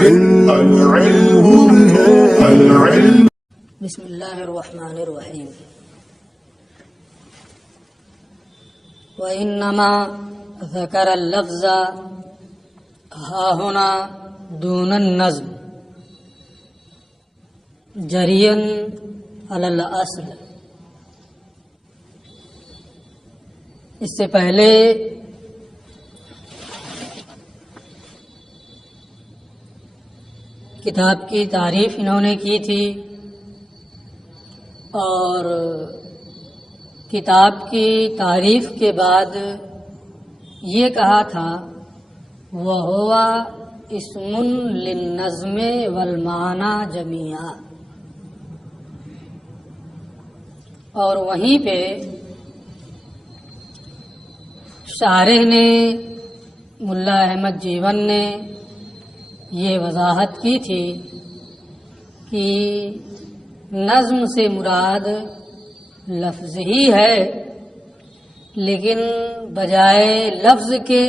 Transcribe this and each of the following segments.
بسم اللہ الرحمن الرحیم وَإِنَّمَا ذَكَرَ اللَّفْظَ هَاهُنَا دُونَ النَّظْمِ جَرِيًا عَلَى الْأَصْلِ۔ اس سے پہلے کتاب کی تعریف انہوں نے کی تھی اور کتاب کی تعریف کے بعد یہ کہا تھا وَهُوَ اسم للنظم والمعنى جميعا، اور وہیں پہ شارح نے ملا احمد جیون نے یہ وضاحت کی تھی کہ نظم سے مراد لفظ ہی ہے، لیکن بجائے لفظ کے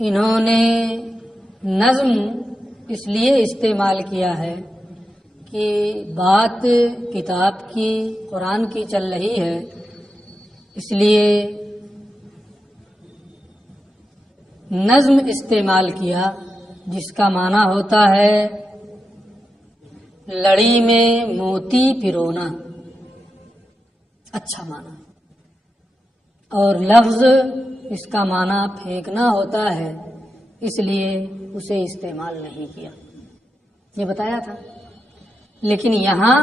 انہوں نے نظم اس لیے استعمال کیا ہے کہ بات کتاب کی قرآن کی چل رہی ہے، اس لیے نظم استعمال کیا جس کا معنی ہوتا ہے لڑی میں موتی پرونا، اچھا معنی، اور لفظ اس کا معنی پھینکنا ہوتا ہے، اس لیے اسے استعمال نہیں کیا، یہ بتایا تھا۔ لیکن یہاں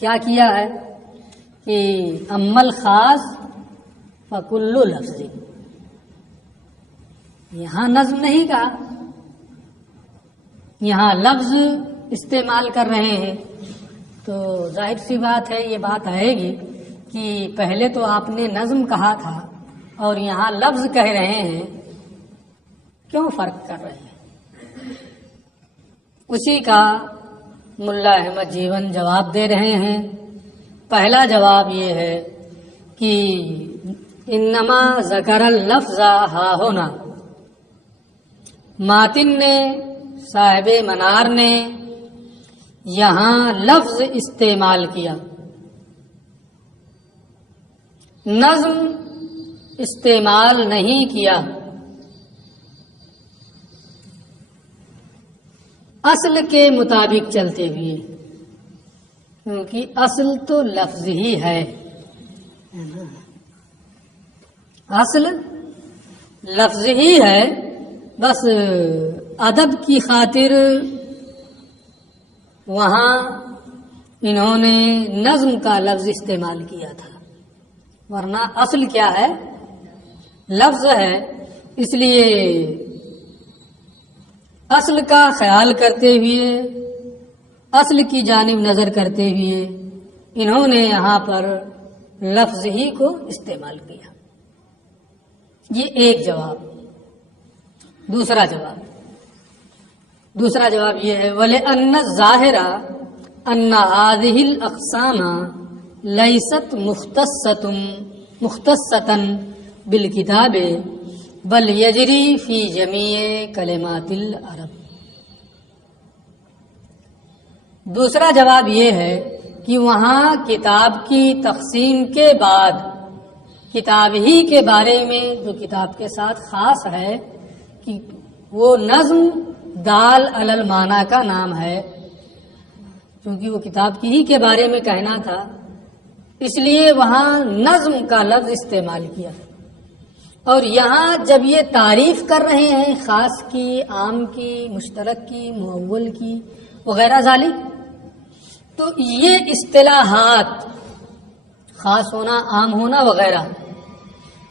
کیا کیا ہے کہ اما الخاص فکل لفظ، یہاں نظم نہیں کہا، یہاں لفظ استعمال کر رہے ہیں، تو ظاہر سی بات ہے یہ بات آئے گی کہ پہلے تو آپ نے نظم کہا تھا اور یہاں لفظ کہہ رہے ہیں، کیوں فرق کر رہے ہیں؟ اسی کا ملا احمد جیون جواب دے رہے ہیں۔ پہلا جواب یہ ہے کہ انما ذکر اللفظ ہا ہونا، ماتن نے صاحب منار نے یہاں لفظ استعمال کیا، نظم استعمال نہیں کیا۔ اصل کے مطابق چلتے ہوئے، کیونکہ اصل تو لفظ ہی ہے، اصل لفظ ہی ہے، بس ادب کی خاطر وہاں انہوں نے نظم کا لفظ استعمال کیا تھا، ورنہ اصل کیا ہے؟ لفظ ہے، اس لیے اصل کا خیال کرتے ہوئے، اصل کی جانب نظر کرتے ہوئے انہوں نے یہاں پر لفظ ہی کو استعمال کیا۔ یہ ایک جواب۔ دوسرا جواب یہ ہے وَلِأَنَّ الظَّاهِرَ أَنَّ هَذِهِ الْأَقْسَامَ لَيْسَتْ مُخْتَصَّةً بِالْكِتَابِ بل يجری فی جمیع کلمات العرب۔ دوسرا جواب یہ ہے کہ وہاں کتاب کی تقسیم کے بعد کتاب ہی کے بارے میں جو کتاب کے ساتھ خاص ہے کہ وہ نظم دال علی المعنی کا نام ہے، کیونکہ وہ کتاب کی ہی کے بارے میں کہنا تھا، اس لیے وہاں نظم کا لفظ استعمال کیا۔ اور یہاں جب یہ تعریف کر رہے ہیں خاص کی، عام کی، مشترک کی، معول کی وغیرہ ذالک، تو یہ اصطلاحات خاص ہونا، عام ہونا وغیرہ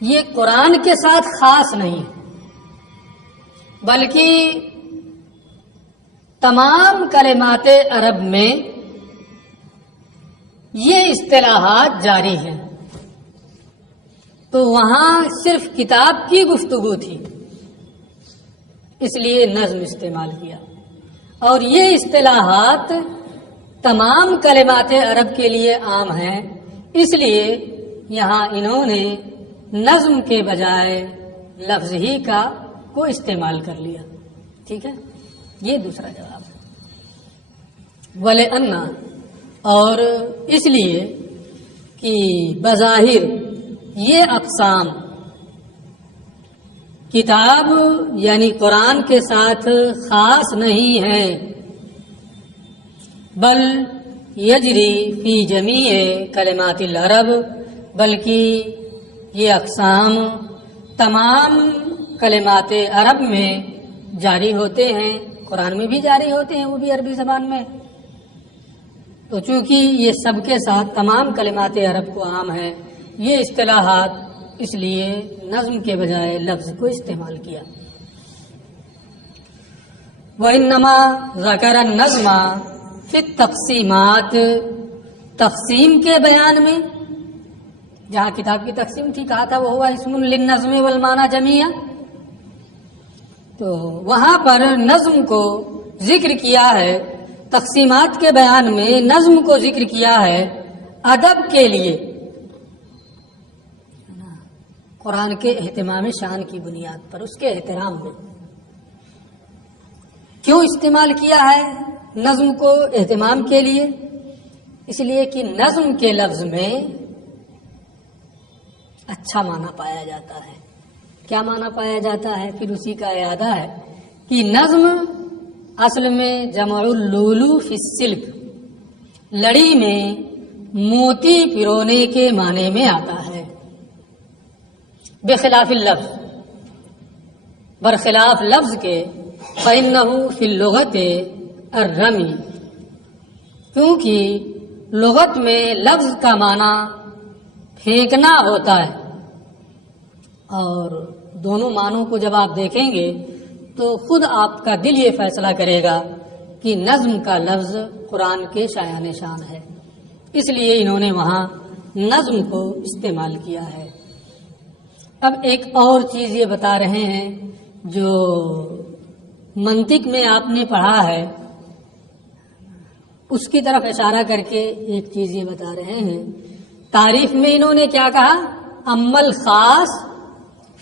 یہ قرآن کے ساتھ خاص نہیں، بلکہ تمام کلمات عرب میں یہ اصطلاحات جاری ہیں۔ تو وہاں صرف کتاب کی گفتگو تھی، اس لیے نظم استعمال کیا، اور یہ اصطلاحات تمام کلمات عرب کے لیے عام ہیں، اس لیے یہاں انہوں نے نظم کے بجائے لفظ ہی کا کو استعمال کر لیا. ٹھیک ہے، یہ دوسرا جواب ہے. وَلِأَنَّ، اور اس لیے کہ بظاہر یہ اقسام کتاب یعنی قرآن کے ساتھ خاص نہیں ہے، بل یجری فی جمیع کلمات العرب، بلکہ یہ اقسام تمام کلمات عرب میں جاری ہوتے ہیں، قرآن میں بھی جاری ہوتے ہیں، وہ بھی عربی زبان میں. تو چونکہ یہ سب کے ساتھ تمام کلمات عرب کو عام ہے، یہ اصطلاحات اس لیے نظم کے بجائے لفظ کو استعمال کیا. وَإِنَّمَا ذَكَرَ النَّظْمَ فِي التَّقْسِيمَاتِ، تقسیم کے بیان میں، جہاں کتاب کی تقسیم تھی کہا تھا وہ ہوا اسم للنظم والمعنی جمیعا، تو وہاں پر نظم کو ذکر کیا ہے. تقسیمات کے بیان میں نظم کو ذکر کیا ہے ادب کے لیے، قرآن کے اہتمام شان کی بنیاد پر، اس کے احترام میں. کیوں استعمال کیا ہے نظم کو اہتمام کے لیے؟ اس لیے کہ نظم کے لفظ میں اچھا معنی پایا جاتا ہے. کیا معنی پایا جاتا ہے؟ پھر اسی کا اعادہ ہے کہ نظم اصل میں جمع اللولو فی السلک، لڑی میں موتی پرونے کے معنی میں آتا ہے. بخلاف اللفظ، برخلاف لفظ کے، فإنہ فی اللغت الرمی، کیونکہ لغت میں لفظ کا معنی پھینکنا ہوتا ہے. اور دونوں معنوں کو جب آپ دیکھیں گے تو خود آپ کا دل یہ فیصلہ کرے گا کہ نظم کا لفظ قرآن کے شایان شان ہے، اس لیے انہوں نے وہاں نظم کو استعمال کیا ہے. اب ایک اور چیز یہ بتا رہے ہیں جو منطق میں آپ نے پڑھا ہے، اس کی طرف اشارہ کر کے ایک چیز یہ بتا رہے ہیں. تعریف میں انہوں نے کیا کہا؟ امل خاص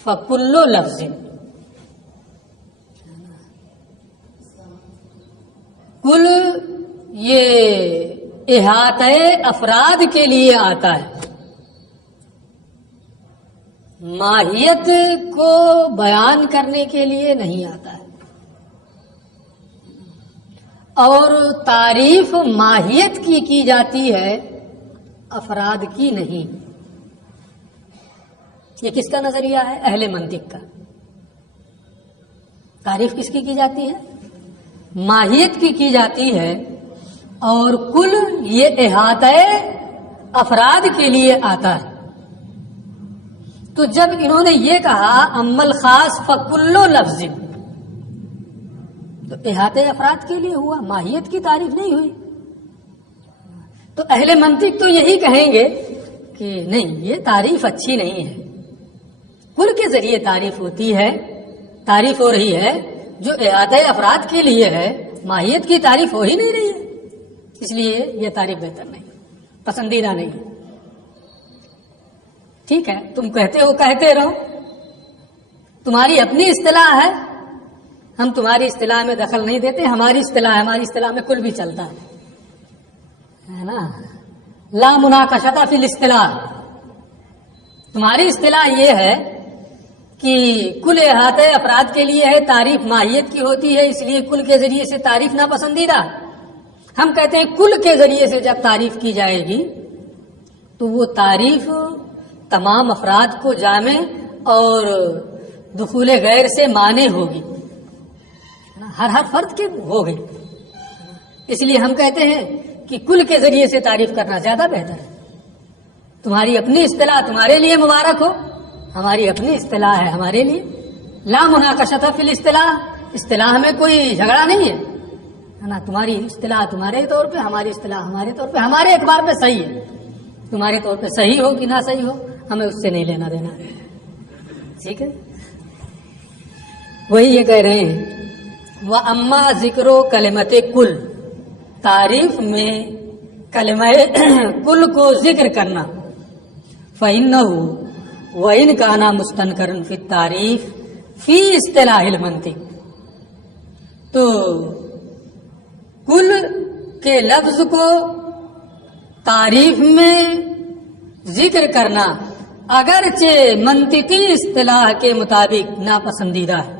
فکلو لفظ، کل یہ احاطہ افراد کے لیے آتا ہے، ماہیت کو بیان کرنے کے لیے نہیں آتا ہے. اور تعریف ماہیت کی جاتی ہے، افراد کی نہیں. یہ کس کا نظریہ ہے؟ اہل منطق کا. تعریف کس کی جاتی ہے؟ ماہیت کی جاتی ہے، اور کل یہ احاطہ افراد کے لیے آتا ہے. تو جب انہوں نے یہ کہا امل خاص فکلو لفظ، تو احاطہ افراد کے لیے ہوا، ماہیت کی تعریف نہیں ہوئی. تو اہل منطق تو یہی کہیں گے کہ نہیں، یہ تعریف اچھی نہیں ہے. کل کے ذریعے تعریف ہوتی ہے، تعریف ہو رہی ہے جو احاطہ افراد کے لیے ہے، ماہیت کی تعریف ہو ہی نہیں رہی ہے، اس لیے یہ تعریف بہتر نہیں، پسندیدہ نہیں. ٹھیک ہے، تم کہتے ہو کہتے رہو، تمہاری اپنی اصطلاح ہے، ہم تمہاری اصطلاح میں دخل نہیں دیتے. ہماری اصطلاح میں کل بھی چلتا ہے نا. لا مناقشۃ فی الاصطلاح. تمہاری اصطلاح یہ ہے کہ کل احاطہ افراد کے لیے ہے، تعریف ماہیت کی ہوتی ہے، اس لیے کل کے ذریعے سے تعریف ناپسندیدہ. ہم کہتے ہیں کل کے ذریعے سے جب تعریف کی جائے گی تو وہ تعریف تمام افراد کو جامع اور دخول غیر سے مانع ہوگی، ہر فرد کے ہوگی. اس لیے ہم کہتے ہیں کہ کل کے ذریعے سے تعریف کرنا زیادہ بہتر ہے. تمہاری اپنی اصطلاح تمہارے لیے مبارک ہو، ہماری اپنی اصطلاح ہے ہمارے لیے. لا مناقشۃ فی الاصطلاح، اصطلاح میں کوئی جھگڑا نہیں ہے نا. تمہاری اصطلاح تمہارے طور پہ، ہماری اصطلاح ہمارے طور پہ، ہمارے اعتبار پہ صحیح ہے. تمہارے طور پہ صحیح ہو کہ نہ صحیح ہو، ہمیں اس سے نہیں لینا دینا. ٹھیک ہے، وہی یہ کہہ رہے ہیں. وَأَمَّا ذِكْرُ كَلِمَةِ کل، تعریف میں کلمہ کل کو ذکر کرنا. فَإِنَّهُ وَإِنْ كَانَ مُسْتَنْكَرًا فِي التَّعْرِيفِ فی اصطلاح المنطق. تو کل کے لفظ کو تعریف میں ذکر کرنا اگرچہ منطقی اصطلاح کے مطابق ناپسندیدہ ہے،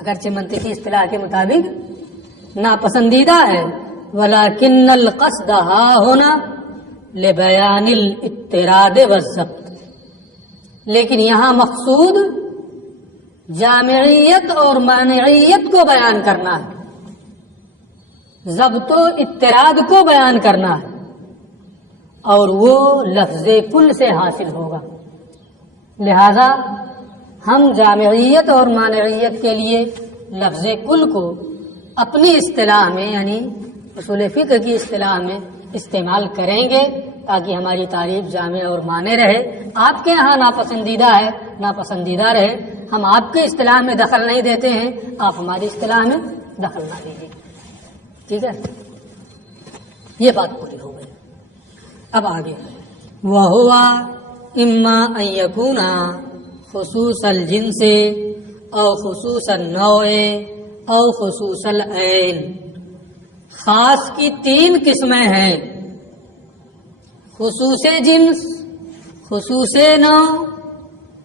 اگرچہ منطقی اصطلاح کے مطابق ناپسندیدہ ہے، ولیکن القصد ہا ہونا لبیان الاضطراد والضبط، لیکن یہاں مقصود جامعیت اور مانعیت کو بیان کرنا ہے، ضبط و اضطراد کو بیان کرنا ہے، اور وہ لفظ کل سے حاصل ہوگا. لہذا ہم جامعیت اور مانعیت کے لیے لفظ کل کو اپنی اصطلاح میں یعنی اصول فقہ کی اصطلاح میں استعمال کریں گے تاکہ ہماری تعریف جامع اور مانے رہے. آپ کے یہاں ناپسندیدہ ہے، ناپسندیدہ رہے. ہم آپ کے اصطلاح میں دخل نہیں دیتے ہیں، آپ ہماری اصطلاح میں دخل نہ دیجیے. ٹھیک ہے، یہ بات پوری ہو گئی. اب آگے وَهُوَ إِمَّا أَن يَكُونَ خصوص الجنس او خصوص النوع او خصوص العین. خاص کی 3 قسمیں ہیں: خصوص جنس، خصوص نوع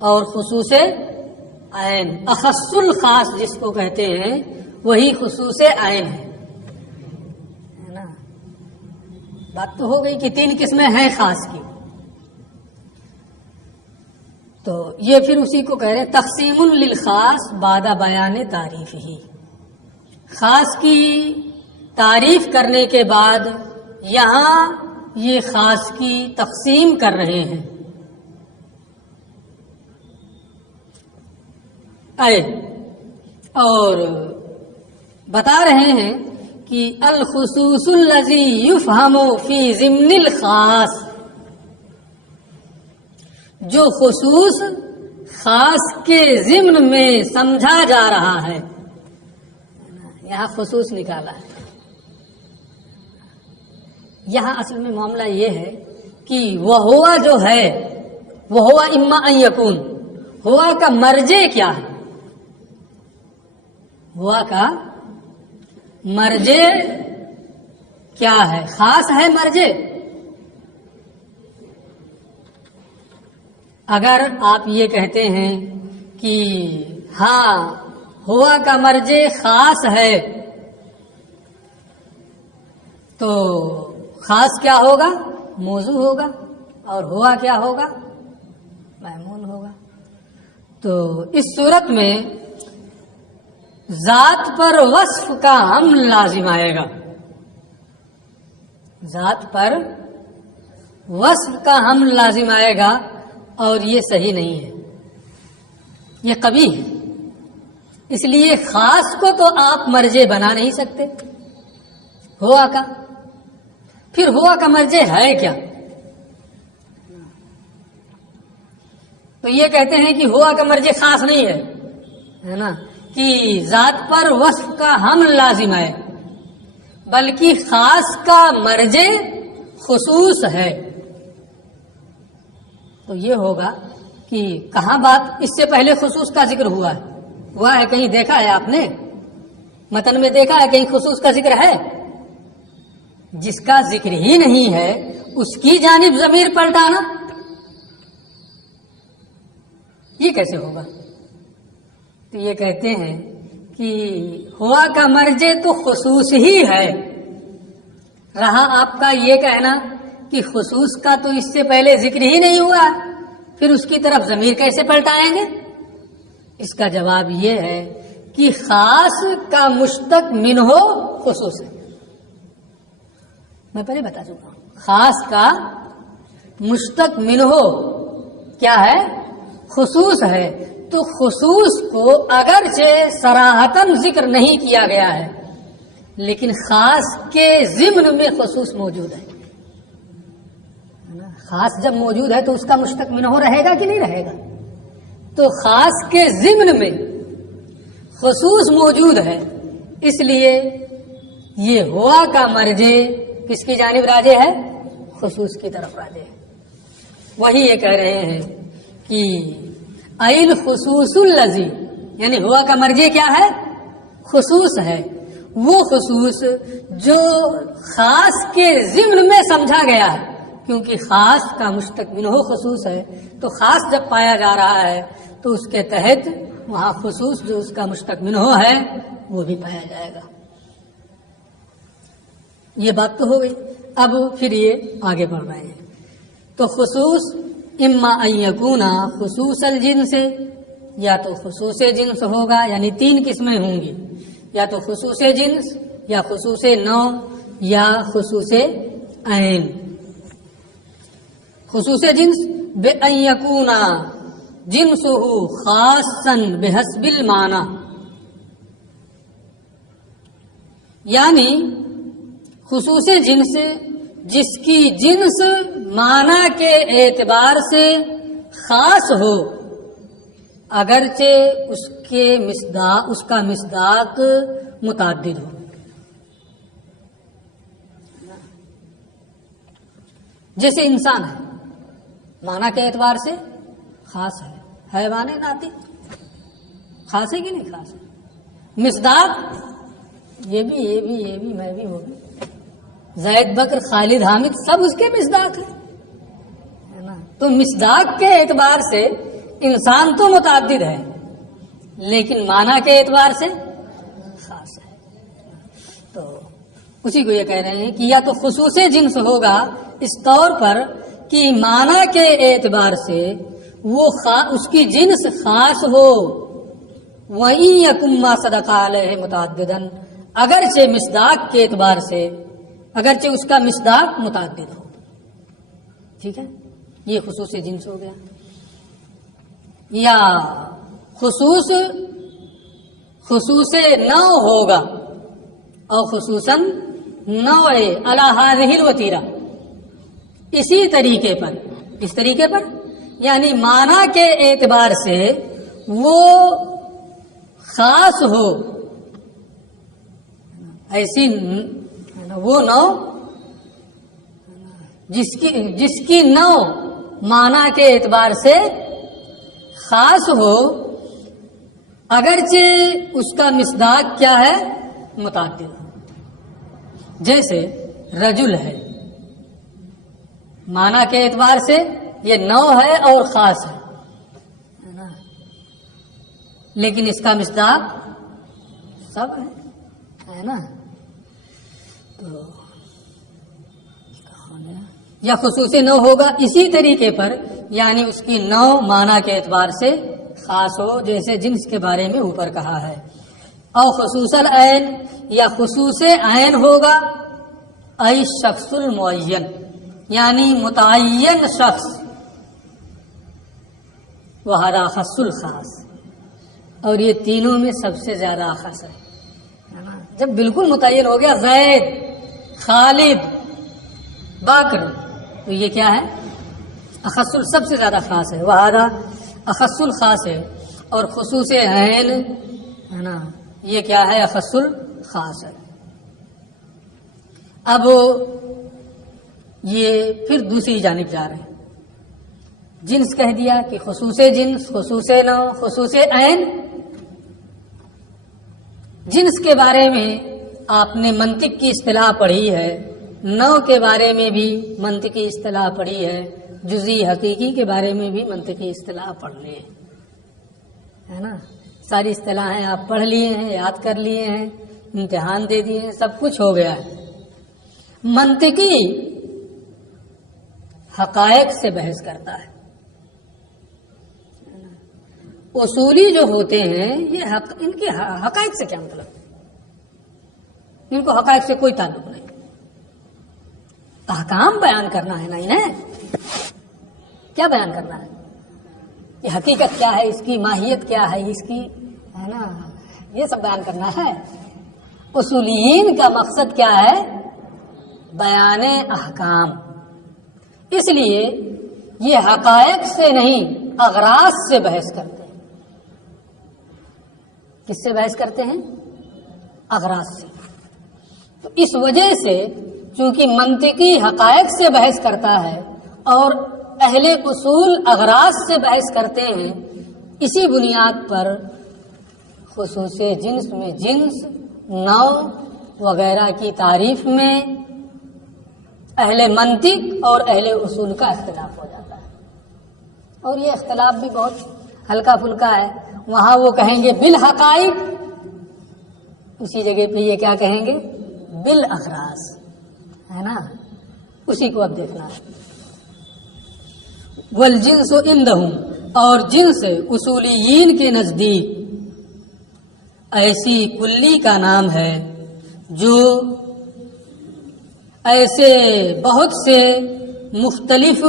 اور خصوص عین. اخص الخاص جس کو کہتے ہیں وہی خصوص عین ہے نا. بات تو ہو گئی کہ 3 قسمیں ہیں خاص کی. تو یہ پھر اسی کو کہہ رہے ہیں تقسیم للخاص بعد بیان تعریف ہی. خاص کی تعریف کرنے کے بعد یہاں یہ خاص کی تقسیم کر رہے ہیں. اور بتا رہے ہیں کہ الخصوص الذی یفہم فی ضمن الخاص، جو خصوص خاص کے ضمن میں سمجھا جا رہا ہے. یہاں خصوص نکالا ہے. یہاں اصل میں معاملہ یہ ہے کہ وہ ہوا جو ہے وہ ہوا اما ان یکون، ہوا کا مرجع کیا ہے؟ ہوا کا مرجع کیا ہے؟ خاص ہے مرجع. اگر آپ یہ کہتے ہیں کہ ہاں ہوا کا مرجع خاص ہے تو خاص کیا ہوگا؟ موضوع ہوگا. اور ہوا کیا ہوگا؟ معمول ہوگا. تو اس صورت میں ذات پر وصف کا حمل لازم آئے گا. ذات پر وصف کا حمل لازم آئے گا اور یہ صحیح نہیں ہے، یہ قبیح ہے. اس لیے خاص کو تو آپ مرجع بنا نہیں سکتے ہوا کا. پھر ہوا کا مرجع ہے کیا؟ تو یہ کہتے ہیں کہ ہوا کا مرجع خاص نہیں ہے نا، کہ ذات پر وصف کا حمل لازم ہے، بلکہ خاص کا مرجع خصوص ہے. تو یہ ہوگا کہ کہاں بات اس سے پہلے خصوص کا ذکر ہوا ہے کہیں دیکھا ہے آپ نے؟ متن میں دیکھا ہے کہیں خصوص کا ذکر ہے؟ جس کا ذکر ہی نہیں ہے اس کی جانب ضمیر پلٹانا یہ کیسے ہوگا؟ تو یہ کہتے ہیں کہ ہوا کا مرجع تو خصوص ہی ہے. رہا آپ کا یہ کہنا کہ خصوص کا تو اس سے پہلے ذکر ہی نہیں ہوا، پھر اس کی طرف ضمیر کیسے پلٹائیں گے؟ اس کا جواب یہ ہے کہ خاص کا مشتق منہ خصوص ہے. میں پہلے بتا چکا ہوں خاص کا مشتق منہ کیا ہے؟ خصوص ہے. تو خصوص کو اگرچہ صراحتاً ذکر نہیں کیا گیا ہے لیکن خاص کے ضمن میں خصوص موجود ہے. خاص جب موجود ہے تو اس کا مشتق منہ رہے گا کہ نہیں رہے گا؟ تو خاص کے ضمن میں خصوص موجود ہے، اس لیے یہ ہوا کا مرجع کس کی جانب راجع ہے؟ خصوص کی طرف راجع ہے. وہی یہ کہہ رہے ہیں کہ ایل خصوص الذی، یعنی ہوا کا مرجع کیا ہے؟ خصوص ہے، وہ خصوص جو خاص کے ضمن میں سمجھا گیا ہے، کیونکہ خاص کا مشتق منہ خصوص ہے، تو خاص جب پایا جا رہا ہے تو اس کے تحت وہاں خصوص جو اس کا مشتق منہ ہے وہ بھی پایا جائے گا۔ یہ بات تو ہو گئی۔ اب پھر یہ آگے بڑھ رہے ہیں، تو خصوص اما ان یکون خصوص الجنس، یا تو خصوص جنس ہوگا، یعنی تین قسمیں ہوں گی، یا تو خصوص جنس، یا خصوص نوع، یا خصوص عین۔ خصوص جنس بأن یکون جنسہ خاصا بحسب المعنی، یعنی خصوص جنس جس کی جنس معنی کے اعتبار سے خاص ہو، اگرچہ اس کا مصداق متعدد ہو۔ جیسے انسان ہے، معنی کے اعتبار سے خاص ہے، حیوان ناطق خاص ہے کہ نہیں خاص ہے؟ مصداق یہ بھی میں بھی وہ بھی، زید بکر خالد حامد سب اس کے مصداق ہے نا۔ تو مصداق کے اعتبار سے انسان تو متعدد ہے، لیکن معنی کے اعتبار سے خاص ہے۔ تو اسی کو یہ کہہ رہے ہیں کہ یا تو خصوص جنس ہوگا اس طور پر کہ معنی کے اعتبار سے وہ اس کی جنس خاص ہو، وَإِن يَكُن مَّا صَدَقَ عَلَيْهِ مُتَعَدِّدًا، اگرچہ مصداق کے اعتبار سے، اگرچہ اس کا مصداق متعدد ہو۔ ٹھیک ہے، یہ خصوص جنس ہو گیا۔ یا خصوص نوع ہوگا، اور خصوصاً نوع علی ہذہ الوتیرہ، اسی طریقے پر، اس طریقے پر یعنی معنی کے اعتبار سے وہ خاص ہو، ایسی وہ نوع جس کی نوع معنی کے اعتبار سے خاص ہو، اگرچہ اس کا مصداق کیا ہے؟ متعدد ہو۔ جیسے رجل ہے، معنی کے اعتبار سے یہ نوع ہے اور خاص ہے نا، لیکن اس کا مصداق سب ہے نا۔ تو یا خصوص نوع ہوگا اسی طریقے پر، یعنی اس کی نوع معنی کے اعتبار سے خاص ہو، جیسے جنس کے بارے میں اوپر کہا ہے۔ اور خصوص العین، یا خصوص عین ہوگا، ای شخص المعین، یعنی متعین شخص، وہذا خص الخاص، اور یہ تینوں میں سب سے زیادہ اخص ہے نا۔ جب بالکل متعین ہو گیا زید، خالد، بکر، تو یہ کیا ہے؟ اخص سب سے زیادہ خاص ہے، وہذا اخص الخاص ہے۔ اور خصوص عین ہے نا، یہ کیا ہے؟ اخص الخاص ہے۔ اب یہ پھر دوسری جانب جا رہے ہیں، جنس کہہ دیا کہ خصوص جنس، خصوص نوع، خصوص عین۔ جنس کے بارے میں آپ نے منطق کی اصطلاح پڑھی ہے، نوع کے بارے میں بھی منطقی اصطلاح پڑھی ہے، جزئی حقیقی کے بارے میں بھی منطقی اصطلاح پڑھ لیے ہے نا۔ ساری اصطلاحیں آپ پڑھ لیے ہیں، یاد کر لیے ہیں، امتحان دے دیے ہیں، سب کچھ ہو گیا ہے۔ منطقی حقائق سے بحث کرتا ہے، اصولی جو ہوتے ہیں یہ ان کے حقائق سے کیا مطلب؟ ان کو حقائق سے کوئی تعلق نہیں، احکام بیان کرنا ہے نا انہیں۔ کیا بیان کرنا ہے؟ یہ حقیقت کیا ہے، اس کی ماہیت کیا ہے، اس کی ہے نا، یہ سب بیان کرنا ہے۔ اصولیین کا مقصد کیا ہے؟ بیان احکام۔ اس لیے یہ حقائق سے نہیں، اغراض سے بحث کرتے ہیں۔ کس سے بحث کرتے ہیں؟ اغراض سے۔ تو اس وجہ سے چونکہ منطقی حقائق سے بحث کرتا ہے اور اہل اصول اغراض سے بحث کرتے ہیں، اسی بنیاد پر خصوص جنس میں جنس، نوع وغیرہ کی تعریف میں اہل منطق اور اہل اصول کا اختلاف ہو جاتا ہے، اور یہ اختلاف بھی بہت ہلکا پھلکا ہے۔ وہاں وہ کہیں گے بالحقائق، اسی جگہ پہ یہ کیا کہیں گے؟ بالاغراض، ہے نا؟ اسی کو اب دیکھنا ہے۔ والجنس عندہم، اور جنس اصولیین کے نزدیک ایسی کلی کا نام ہے جو ایسے بہت سے مختلف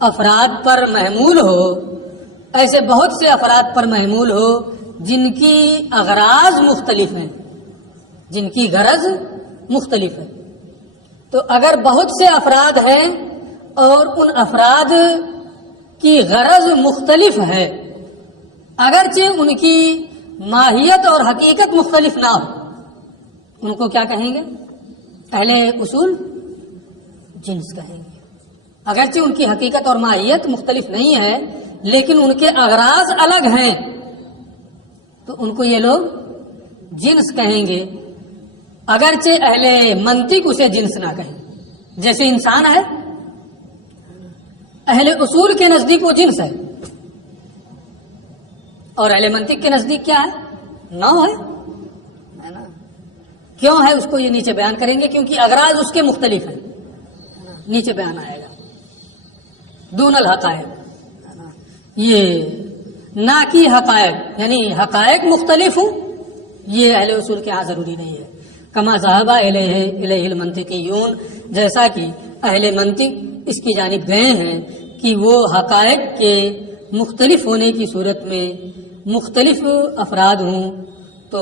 افراد پر محمول ہو، ایسے بہت سے افراد پر محمول ہو جن کی اغراض مختلف ہیں، جن کی غرض مختلف ہے۔ تو اگر بہت سے افراد ہیں اور ان افراد کی غرض مختلف ہے، اگرچہ ان کی ماہیت اور حقیقت مختلف نہ ہو، ان کو کیا کہیں گے؟ اہل اصول جنس کہیں گے۔ اگرچہ ان کی حقیقت اور ماہیت مختلف نہیں ہے لیکن ان کے اغراض الگ ہیں، تو ان کو یہ لوگ جنس کہیں گے، اگرچہ اہل منطق اسے جنس نہ کہیں۔ جیسے انسان ہے، اہل اصول کے نزدیک وہ جنس ہے، اور اہل منطق کے نزدیک کیا ہے؟ نوع ہے نا؟ کیوں ہے اس کو یہ نیچے بیان کریں گے، کیونکہ اغراض اس کے مختلف ہیں، نیچے بیان آئے گا۔ دون الحقائق، یہ نہ کی حقائق، یعنی حقائق مختلف ہوں، یہ اہل اصول کے ہاں ضروری نہیں ہے۔ کما ذہب الیہ المنطقیون، جیسا کہ اہل منطق اس کی جانب گئے ہیں کہ وہ حقائق کے مختلف ہونے کی صورت میں مختلف افراد ہوں، تو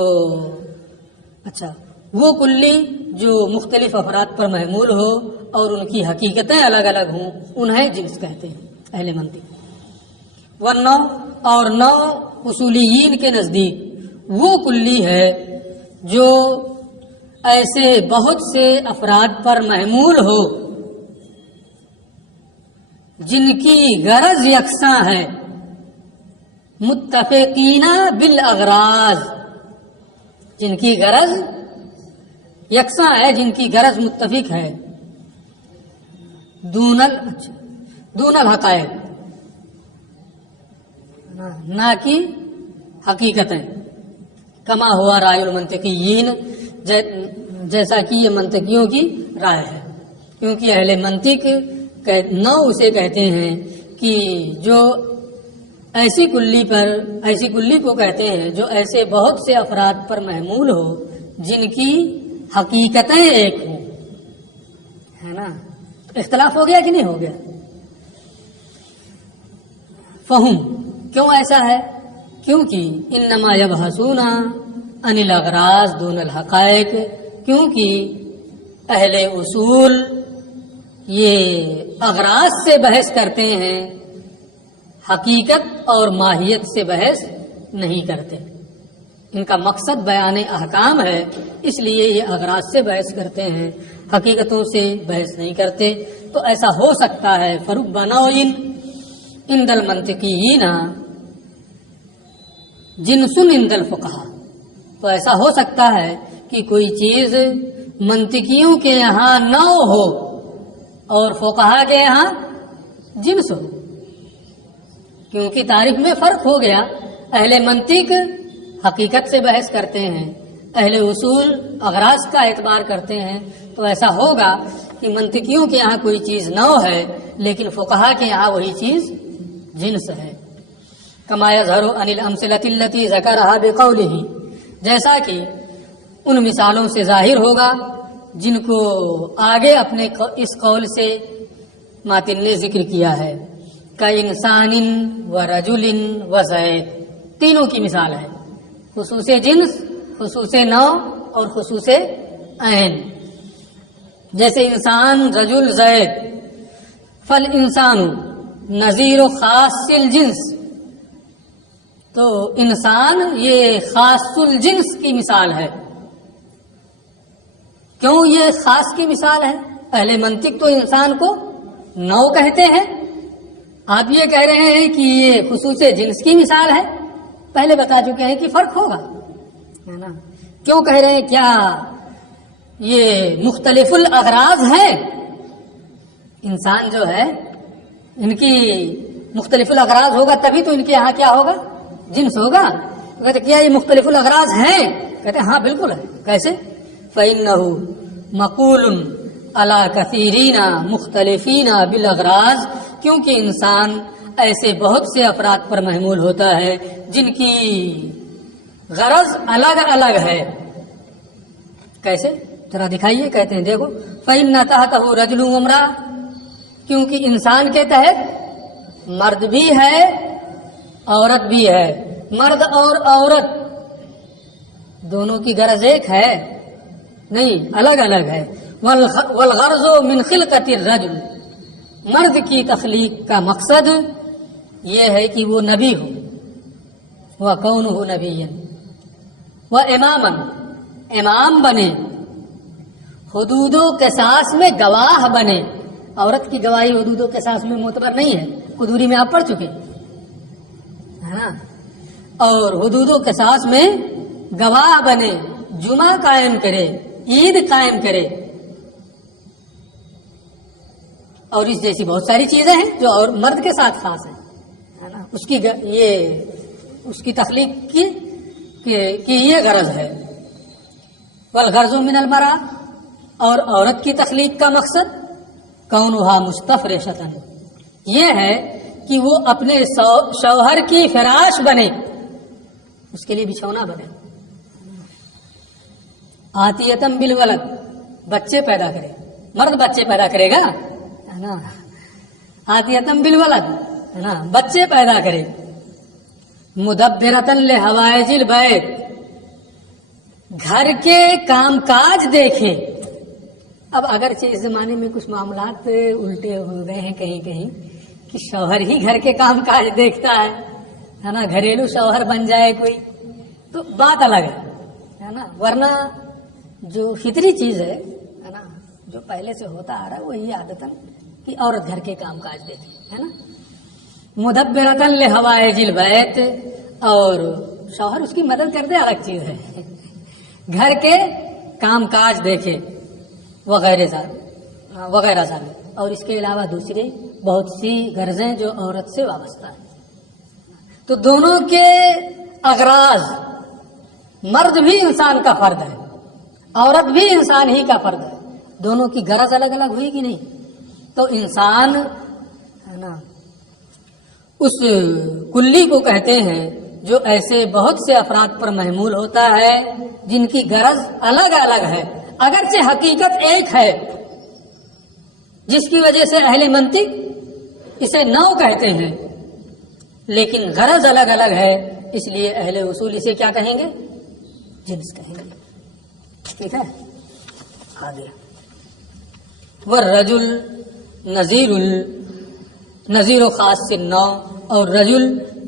اچھا وہ کلی جو مختلف افراد پر محمول ہو اور ان کی حقیقتیں الگ الگ ہوں، انہیں جنس کہتے ہیں اہل منطق۔ والنوع، اور نوع اصولیین کے نزدیک وہ کلی ہے جو ایسے بہت سے افراد پر محمول ہو جن کی غرض یکساں ہے، متفقین بالاغراض، جن کی غرض یکساں ہے، جن کی غرض متفق ہے، دون الحقائق، نہ کی حقیقتیں، کما ہوا رائے المنطقیین، جیسا کہ یہ منطقیوں کی رائے ہے، کیونکہ اہل منطق نو اسے کہتے ہیں کہ جو ایسی کلی کو کہتے ہیں جو ایسے بہت سے افراد پر محمول ہو جن کی حقیقتیں ایک ہوں، ہے نا؟ اختلاف ہو گیا کہ نہیں ہو گیا؟ فہم، کیوں ایسا ہے؟ کیونکہ انما یبحثون عن الاغراض دون الحقائق، کیونکہ اہل اصول یہ اغراض سے بحث کرتے ہیں، حقیقت اور ماہیت سے بحث نہیں کرتے۔ ان کا مقصد بیان احکام ہے، اس لیے یہ اغراض سے بحث کرتے ہیں، حقیقتوں سے بحث نہیں کرتے۔ تو ایسا ہو سکتا ہے فرب نوع عند المنطقیین جنس عند الفقہاء، تو ایسا ہو سکتا ہے کہ کوئی چیز منطقیوں کے یہاں نوع ہو اور فقہاء کے یہاں جنس ہو، کیونکہ تعریف میں فرق ہو گیا۔ اہل منطق حقیقت سے بحث کرتے ہیں، اہل اصول اغراض کا اعتبار کرتے ہیں، تو ایسا ہوگا کہ منطقیوں کے یہاں کوئی چیز نوع ہے لیکن فقہاء کے یہاں وہی چیز جنس ہے۔ کما یظہر عن الامثلۃ التی ذکرھا بقولہ، جیسا کہ ان مثالوں سے ظاہر ہوگا جن کو آگے اپنے اس قول سے ماتن نے ذکر کیا ہے، کانسان ورجل وزید، تینوں کی مثال ہے، خصوص جنس، خصوص نوع اور خصوص عین۔ جیسے انسان، رجل، زید، فالانسان نظیر خاص الجنس، تو انسان یہ خاص الجنس کی مثال ہے۔ کیوں یہ خاص کی مثال ہے؟ اہل منطق تو انسان کو نوع کہتے ہیں آپ یہ کہہ رہے ہیں کہ یہ خصوص جنس کی مثال ہے، پہلے بتا چکے ہیں کہ فرق ہوگا، ہے نا؟ کیوں کہہ رہے ہیں؟ کیا یہ مختلف الاغراض ہیں؟ انسان جو ہے ان کی مختلف الاغراض ہوگا تبھی تو ان کے یہاں کیا ہوگا؟ جنس ہوگا۔ کہتے کیا یہ مختلف الاغراض ہیں؟ کہتے ہاں بالکل ہے۔ کیسے؟ فَإِنَّهُ مَقُولٌ عَلَى كَثِيرِينَ مُخْتَلِفِينَ بِالْأَغْرَاضِ، کیونکہ انسان ایسے بہت سے افراد پر محمول ہوتا ہے جن کی غرض الگ الگ ہے۔ کیسے؟ ذرا دکھائیے۔ کہتے ہیں دیکھو، فَإِنَّ تَحْتَهُ رَجُلٌ وَامْرَأَةٌ، کیونکہ انسان کے تحت مرد بھی ہے عورت بھی ہے۔ مرد اور عورت دونوں کی غرض ایک ہے نہیں، الگ الگ ہے۔ والغرض من خلقت الرجل، مرد کی تخلیق کا مقصد یہ ہے کہ وہ نبی ہو، وَكَوْنُهُ نَبِيًّا وَإِمَامًا، امام بنے، حدود و قصاص میں گواہ بنے۔ عورت کی گواہی حدود و قصاص میں معتبر نہیں ہے، قدوری میں آپ پڑھ چکے ہے نا۔ اور حدود و قصاص میں گواہ بنے، جمعہ قائم کرے، عید قائم کرے، اور اس جیسی بہت ساری چیزیں ہیں جو اور مرد کے ساتھ خاص ہیں، ہے نا۔ اس کی تخلیق کی یہ غرض ہے۔ والغرض من المرأة، اور عورت کی تخلیق کا مقصد کونها مستفرشۃ، یہ ہے کہ وہ اپنے شوہر کی فراش بنے، اس کے لیے بچھونا بنے۔ آتیتم بالولد، بچے پیدا کرے، مرد بچے پیدا کرے گا، ہے نا۔ آتیتم بالولد، ہے نا، بچے پیدا کرے۔ مدبرۃ لحوائج البیت، گھر کے کام کاج دیکھے۔ اب اگرچہ اس زمانے میں کچھ معاملات الٹے ہو گئے ہیں کہیں کہیں کہ شوہر ہی گھر کے کام کاج دیکھتا ہے نا، گھریلو شوہر بن جائے کوئی تو بات الگ ہے نا۔ ورنہ جو فطری چیز ہے نا، جو پہلے سے ہوتا آ رہا ہے وہی عادتاً کہ عورت گھر کے کام کاج دیکھے، ہے نا۔ مدبرۃ لحوائج البیت، اور شوہر اس کی مدد کر دے الگ چیز ہے، گھر کے کام کاج دیکھے، وغیرہ ذالک، اور اس کے علاوہ دوسری بہت سی غرضیں جو عورت سے وابستہ ہیں۔ تو دونوں کے اغراض، مرد بھی انسان کا فرد ہے، عورت بھی انسان ہی کا فرد ہے، دونوں کی غرض الگ الگ ہوئی کہ نہیں؟ تو انسان ہے نا اس کلی کو کہتے ہیں جو ایسے بہت سے افراد پر محمول ہوتا ہے جن کی غرض الگ الگ ہے، اگرچہ حقیقت ایک ہے، جس کی وجہ سے اہل منطق اسے نوع کہتے ہیں، لیکن غرض الگ الگ ہے، اس لیے اہل اصول اسے کیا کہیں گے؟ جنس کہیں گے۔ ٹھیک ہے، آگے والرجل نظیر و خاص النوع، اور رجل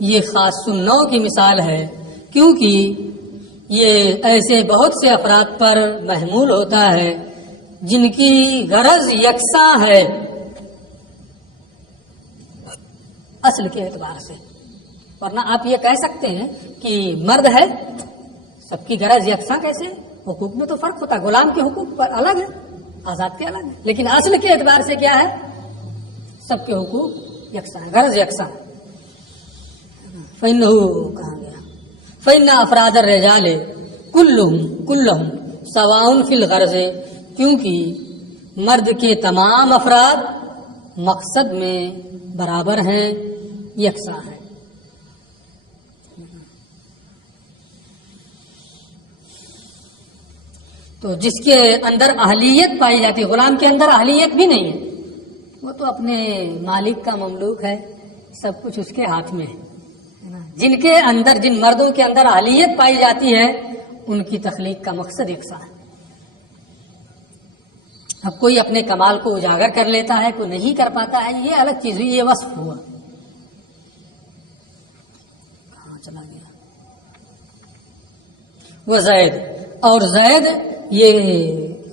یہ خاص النوع کی مثال ہے، کیونکہ یہ ایسے بہت سے افراد پر محمول ہوتا ہے جن کی غرض یکساں ہے اصل کے اعتبار سے۔ ورنہ آپ یہ کہہ سکتے ہیں کہ مرد ہے، سب کی غرض یکساں کیسے؟ حقوق میں تو فرق ہوتا ہے، غلام کے حقوق پر الگ ہے، آزاد کے الگ ہے، لیکن اصل کے اعتبار سے کیا ہے؟ سب کے حقوق یکساں ہیں، غرض یکساں۔ فَإِنَّهُ کہا گیا فَإِنَّ أَفْرَادَ الرِّجَالِ كُلُّهُمْ سَوَاءٌ فِي الْغَرْضِ، کیونکہ مرد کے تمام افراد مقصد میں برابر ہیں، یکساں ہیں۔ تو جس کے اندر اہلیت پائی جاتی ہے، غلام کے اندر اہلیت بھی نہیں ہے، وہ تو اپنے مالک کا مملوک ہے، سب کچھ اس کے ہاتھ میں ہے۔ جن کے اندر، جن مردوں کے اندر اہلیت پائی جاتی ہے، ان کی تخلیق کا مقصد یکساں ہے۔ اب کوئی اپنے کمال کو اجاگر کر لیتا ہے، کوئی نہیں کر پاتا ہے، یہ الگ چیز ہوئی، یہ وصف ہوا۔ کہاں چلا گیا؟ وہ زید، اور زید یہ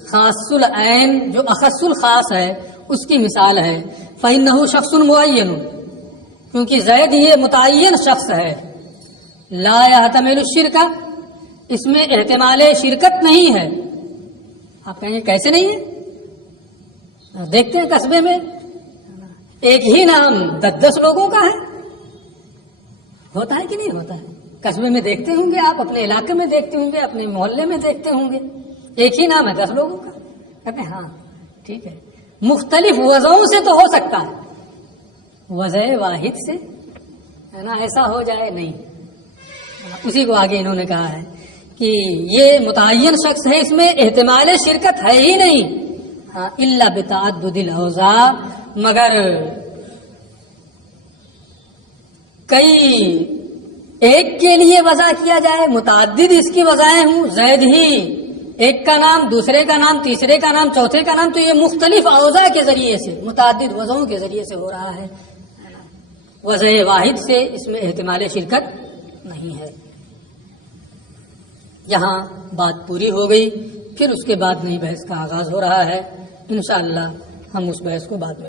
خاص العین جو اخص الخاص ہے، اس کی مثال ہے۔ فَإِنَّهُ شخص معین، کیونکہ زید یہ متعین شخص ہے. لا یحتمل الشرک، اس میں احتمال شرکت نہیں ہے. آپ کہیں گے کیسے نہیں ہے؟ دیکھتے ہیں قصبے میں ایک ہی نام 10 لوگوں کا ہے. ہوتا ہے کہ نہیں ہوتا ہے؟ قصبے میں دیکھتے ہوں گے آپ، اپنے علاقے میں دیکھتے ہوں گے، اپنے محلے میں دیکھتے ہوں گے، ایک ہی نام ہے 10 لوگوں کا. کہتے ہیں ہاں ٹھیک ہے، مختلف وضعوں سے تو ہو سکتا ہے، وضع واحد سے ہے نا ایسا ہو جائے نہیں. اسی کو آگے انہوں نے کہا ہے کہ یہ متعین شخص ہے، اس میں احتمال شرکت ہے ہی نہیں. ہاں الا بتعدد الاوضاع، مگر کئی ایک کے لیے وضع کیا جائے، متعدد اس کی وضعیں ہوں، زید ہی ایک کا نام، دوسرے کا نام، تیسرے کا نام، چوتھے کا نام، تو یہ مختلف اوضاع کے ذریعے سے، متعدد وضعوں کے ذریعے سے ہو رہا ہے. وضع واحد سے اس میں احتمال شرکت نہیں ہے. یہاں بات پوری ہو گئی، پھر اس کے بعد نئی بحث کا آغاز ہو رہا ہے. انشاءاللہ ہم اس بحث کو بعد میں